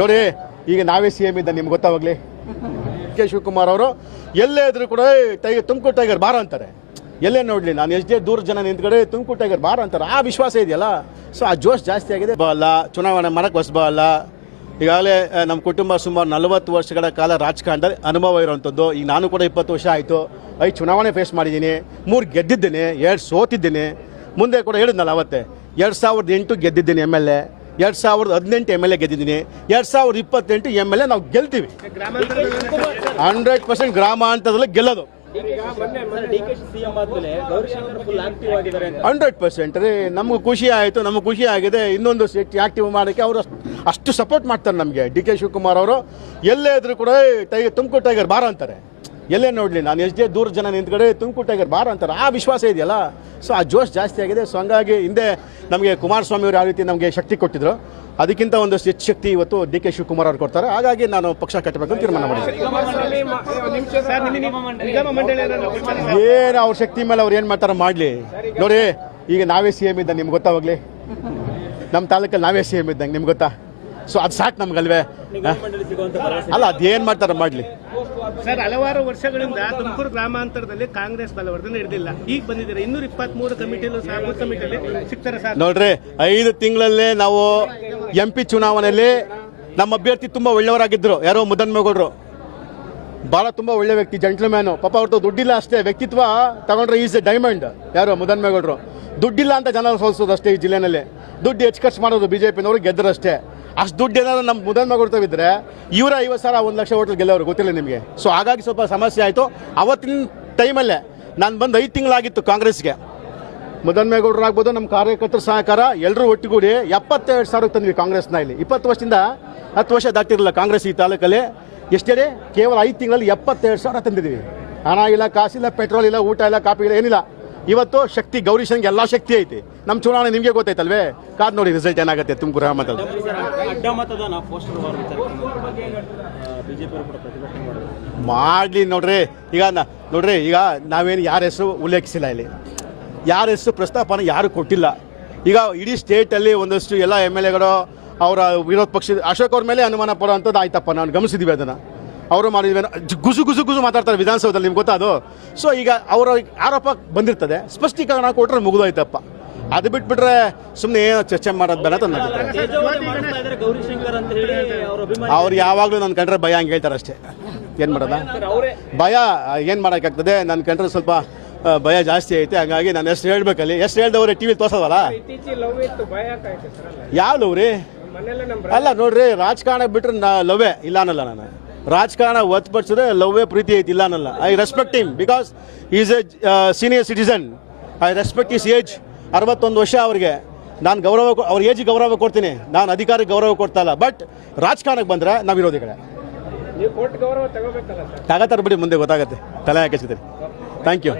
ನೋಡಿ ಈಗ ನಾವೇ ಸಿ ಎಂ ಇದ್ದ ನಿಮ್ಗೆ ಗೊತ್ತಾವಾಗಲಿ ಕೆ ಶಿವಕುಮಾರ್ ಅವರು ಎಲ್ಲೇ ಇದ್ರು ಕೂಡ ಟೈಗರ್ ತುಮಕೂರು ಟೈಗರ್ ಬಾರ ಅಂತಾರೆ. ಎಲ್ಲೇ ನೋಡಲಿ ನಾನು ಎಷ್ಟೇ ದೂರ ಜನ ನಿಂತ್ಕಡೆ ತುಮಕೂರು ಟೈಗರ್ ಬಾರ ಅಂತಾರೆ. ಆ ವಿಶ್ವಾಸ ಇದೆಯಲ್ಲ, ಸೊ ಆ ಜೋಶ್ ಜಾಸ್ತಿ ಆಗಿದೆ. ಅಲ್ಲ ಚುನಾವಣೆ ಮಾಡಕ್ಕೆ ಹೊಸಬ ಅಲ್ಲ, ಈಗಾಗಲೇ ನಮ್ಮ ಕುಟುಂಬ ಸುಮಾರು 40 ವರ್ಷಗಳ ಕಾಲ ರಾಜಕಾರಣದಲ್ಲಿ ಅನುಭವ ಇರುವಂಥದ್ದು. ಈಗ ನಾನು ಕೂಡ 20 ವರ್ಷ ಆಯಿತು. 5 ಚುನಾವಣೆ ಫೇಸ್ ಮಾಡಿದ್ದೀನಿ, 3 ಗೆದ್ದಿದ್ದೀನಿ, 2 ಸೋತಿದ್ದೀನಿ. ಮುಂದೆ ಕೂಡ ಹೇಳಿದ್ನಲ್ಲ ಅವತ್ತೇ 2008 ಗೆದ್ದಿದ್ದೀನಿ MLA, 2018 MLA ಗೆದ್ದಿದ್ದೀನಿ, 2028 MLA ನಾವು ಗೆಲ್ತೀವಿ. 100% ಗ್ರಾಮಾಂತರದಲ್ಲಿ ಗೆಲ್ಲೋದು 100% ರೀ. ನಮಗೂ ಖುಷಿ ಆಯಿತು, ನಮಗೆ ಖುಷಿ ಆಗಿದೆ. ಇನ್ನೊಂದು ಆ್ಯಕ್ಟಿವ್ ಮಾಡೋಕ್ಕೆ ಅವರು ಅಷ್ಟು ಸಪೋರ್ಟ್ ಮಾಡ್ತಾರೆ ನಮಗೆ. ಡಿ ಕೆ ಶಿವಕುಮಾರ್ ಅವರು ಎಲ್ಲೇ ಇದ್ರು ಕೂಡ ತುಮಕೂರು ಟೈಗರ್ ಬಾರ ಅಂತಾರೆ. ಎಲ್ಲೇ ನೋಡಲಿ ನಾನು ಎಷ್ಟೇ ದೂರ ಜನ ನಿಂತ್ಕಡೆ ತುಮಕೂರು ಟೈಗರ್ ಬಾರ ಅಂತಾರೆ. ಆ ವಿಶ್ವಾಸ ಇದೆಯಲ್ಲ, ಸೊ ಆ ಜೋಶ್ ಜಾಸ್ತಿ ಆಗಿದೆ. ಸೊ ಹಂಗಾಗಿ ಹಿಂದೆ ನಮಗೆ ಕುಮಾರಸ್ವಾಮಿ ಅವರು ಯಾವ ರೀತಿ ನಮಗೆ ಶಕ್ತಿ ಕೊಟ್ಟಿದ್ರು, ಅದಕ್ಕಿಂತ ಒಂದಷ್ಟು ಹೆಚ್ಚು ಶಕ್ತಿ ಇವತ್ತು ಡಿ ಕೆ ಶಿವಕುಮಾರ್ ಅವರು ಕೊಡ್ತಾರೆ. ಹಾಗಾಗಿ ನಾನು ಪಕ್ಷ ಕಟ್ಟಬೇಕು ಅಂತ ತೀರ್ಮಾನ ಮಾಡಿದ್ದೀನಿ. ಏನು ಅವ್ರ ಶಕ್ತಿ ಮೇಲೆ ಅವ್ರು ಏನು ಮಾಡ್ತಾರೋ ಮಾಡಲಿ. ನೋಡಿ ಈಗ ನಾವೇ ಸಿ ಎಂ ಇದ್ದಂಗೆ ನಿಮ್ಗೆ ಗೊತ್ತಾವಾಗಲಿ, ನಮ್ಮ ತಾಲೂಕಲ್ಲಿ ನಾವೇ ಸಿ ಎಂ ಇದ್ದಂಗೆ ನಿಮ್ಗೆ ಗೊತ್ತಾ. ಸೊ ಅದು ಸಾಕು ನಮ್ಗಲ್ವೇ. ಅಲ್ಲ ಅದೇನು ಮಾಡ್ತಾರ ಮಾಡಲಿ ಸರ್. ಹಲವಾರು ವರ್ಷಗಳಿಂದ ತುಮಕೂರು ಗ್ರಾಮಾಂತರದಲ್ಲಿ ಕಾಂಗ್ರೆಸ್ ಬಲವರ್ಧನೆ ಹಿಡಿದಿಲ್ಲ. ಈಗ ಬಂದಿದ್ದಾರೆ 223 ಕಮಿಟಿಯಲ್ಲೂ ಸಹ ಬೂತ್ ಕಮಿಟಿಯಲ್ಲಿ ಸಿಗ್ತಾರೆ ಸರ್. ನೋಡ್ರಿ 5 ತಿಂಗಳಲ್ಲೇ ನಾವು MP ಚುನಾವಣೆಯಲ್ಲಿ ನಮ್ಮ ಅಭ್ಯರ್ಥಿ ತುಂಬ ಒಳ್ಳೆಯವರಾಗಿದ್ದರು. ಯಾರೋ ಮುದ್ದನ್ಮೇಗೌಡರು ಭಾಳ ತುಂಬ ಒಳ್ಳೆ ವ್ಯಕ್ತಿ, ಜೆಂಟ್ಲ್ಮ್ಯಾನು. ಪಾಪ ಅವ್ರದ್ದು ದುಡ್ಡಿಲ್ಲ ಅಷ್ಟೇ, ವ್ಯಕ್ತಿತ್ವ ತಗೊಂಡ್ರೆ ಈಸ್ ಎ ಡೈಮಂಡ್. ಯಾರೋ ಮುದ್ದನ್ಮೇಗೌಡರು ದುಡ್ಡಿಲ್ಲ ಅಂತ ಜನ ಸೋಲಿಸೋದು ಅಷ್ಟೇ. ಈ ಜಿಲ್ಲೆನಲ್ಲಿ ದುಡ್ಡು ಹೆಚ್ಚು ಖರ್ಚು ಮಾಡೋದು BJPನವರು, ಗೆದ್ದರಷ್ಟೇ. ಅಷ್ಟು ದುಡ್ಡು ಏನಾದ್ರು ನಮ್ಮ ಮುದ್ದನ್ಮೇಗೌಡವಿದ್ರೆ ಇವರ 50,000 1 ಲಕ್ಷ ಹೋಟೆಲ್ ಗೆಲ್ಲೋರು ಗೊತ್ತಿಲ್ಲ ನಿಮಗೆ. ಸೊ ಹಾಗಾಗಿ ಸ್ವಲ್ಪ ಸಮಸ್ಯೆ ಆಯಿತು. ಅವತ್ತಿನ ಟೈಮಲ್ಲೇ ನಾನು ಬಂದು 5 ತಿಂಗಳಾಗಿತ್ತು ಕಾಂಗ್ರೆಸ್ಗೆ. ಮುದ್ದನ್ಮೇಗೌಡರು ಆಗ್ಬೋದು, ನಮ್ಮ ಕಾರ್ಯಕರ್ತರ ಸಹಕಾರ ಎಲ್ಲರೂ ಒಟ್ಟುಗೂಡಿ 72,000 ತಂದ್ವಿ ಕಾಂಗ್ರೆಸ್ನ. ಇಲ್ಲಿ 20 ವರ್ಷದಿಂದ 10 ವರ್ಷ ದಾಟಿರಲಿಲ್ಲ ಕಾಂಗ್ರೆಸ್ ಈ ತಾಲೂಕಲ್ಲಿ. ಎಷ್ಟೇ ಕೇವಲ 5 ತಿಂಗಳಲ್ಲಿ 72,000 ತಂದಿದ್ದೀವಿ. ಹಣ ಇಲ್ಲ, ಕಾಸಿಲ್ಲ, ಪೆಟ್ರೋಲ್ ಇಲ್ಲ, ಊಟ ಇಲ್ಲ, ಕಾಫಿ ಇಲ್ಲ, ಏನಿಲ್ಲ. ಇವತ್ತು ಶಕ್ತಿ ಗೌರೀಶನ್ಗೆ ಎಲ್ಲ ಶಕ್ತಿ ಐತಿ. ನಮ್ಮ ಚುನಾವಣೆ ನಿಮಗೆ ಗೊತ್ತೈತಲ್ವೇ, ಕಾದ್ ನೋಡಿ ರಿಸಲ್ಟ್ ಏನಾಗುತ್ತೆ ತುಮಕೂರು ಗ್ರಾಮದಲ್ಲಿ. ಮಾಡಲಿ ನೋಡ್ರಿ. ಈಗ ನಾವೇನು ಯಾರ ಹೆಸರು ಉಲ್ಲೇಖಿಸಿಲ್ಲ ಇಲ್ಲಿ, ಯಾರ ಹೆಸರು ಪ್ರಸ್ತಾಪನ ಯಾರು ಕೊಟ್ಟಿಲ್ಲ. ಈಗ ಇಡೀ ಸ್ಟೇಟಲ್ಲಿ ಒಂದಷ್ಟು ಎಲ್ಲ MLAಗಳು ಅವರ ವಿರೋಧ ಪಕ್ಷ ಅಶೋಕ್ ಅವ್ರ ಮೇಲೆ ಅನುಮಾನ ಪಡೋ ಅಂಥದ್ದು ಆಯ್ತಪ್ಪ, ನಾನು ಗಮನಿಸಿದ್ವಿ ಅದನ್ನು. ಅವರು ಮಾಡಿದ್ವಿ ಗುಸು ಮಾತಾಡ್ತಾರೆ ವಿಧಾನಸೌಧದಲ್ಲಿ, ನಿಮ್ಗೆ ಗೊತ್ತಾ ಅದು. ಸೊ ಈಗ ಅವರ ಆರೋಪ ಬಂದಿರ್ತದೆ, ಸ್ಪಷ್ಟೀಕರಣ ಕೊಟ್ಟರೆ ಮುಗಿದೋಯ್ತಪ್ಪ. ಅದು ಬಿಟ್ಬಿಟ್ರೆ ಸುಮ್ಮನೆ ಏನೋ ಚರ್ಚೆ ಮಾಡೋದು ಬೇಡ ಅಂತ ನಾನು. ಅವ್ರು ಯಾವಾಗಲೂ ನನ್ನ ಕಂಡ್ರೆ ಭಯ ಹಂಗೆ ಹೇಳ್ತಾರೆ ಅಷ್ಟೇ. ಏನು ಮಾಡೋದ ಭಯ, ಏನು ಮಾಡೋಕ್ಕಾಗ್ತದೆ. ನನ್ನ ಕಂಡ್ರೆ ಸ್ವಲ್ಪ ಭಯ ಜಾಸ್ತಿ ಐತೆ. ಹಾಗಾಗಿ ನಾನು ಎಷ್ಟು ಹೇಳ್ಬೇಕಲ್ಲಿ, ಎಷ್ಟು ಹೇಳ್ದವ್ರೆ ಟಿ ವಿಲಿ ತೋರ್ಸೋದಲ್ಲ. ಯಾವ ಲವ್ ರೀ? ಅಲ್ಲ ನೋಡ್ರಿ, ರಾಜಕಾರಣ ಬಿಟ್ರೆ ಲವ್ವೇ ಇಲ್ಲ ಅನ್ನಲ್ಲ. ನಾನು ರಾಜಕಾರಣ ಒತ್ತುಪಡಿಸಿದ್ರೆ ಲವ್ವೇ ಪ್ರೀತಿ ಐತಿ ಇಲ್ಲ ಅನ್ನಲ್ಲ. I respect him because is A senior citizen. I respect is age. 61 ವರ್ಷ ಅವ್ರಿಗೆ. ನಾನು ಅವ್ರ ಏಜಿಗೆ ಗೌರವ ಕೊಡ್ತೀನಿ, ನಾನು ಅಧಿಕಾರಿಗೆ ಗೌರವ ಕೊಡ್ತಾ ಇಲ್ಲ. ಬಟ್ ರಾಜಕಾರಣಕ್ಕೆ ಬಂದರೆ ನಾವು ವಿರೋಧಿಗಳೇ. ತಗೋತಾರೆ ಬಿಡಿ, ಮುಂದೆ ಗೊತ್ತಾಗುತ್ತೆ. ತಲೆ ಹಾಕಿಸ್ತೀರಿ. Thank you.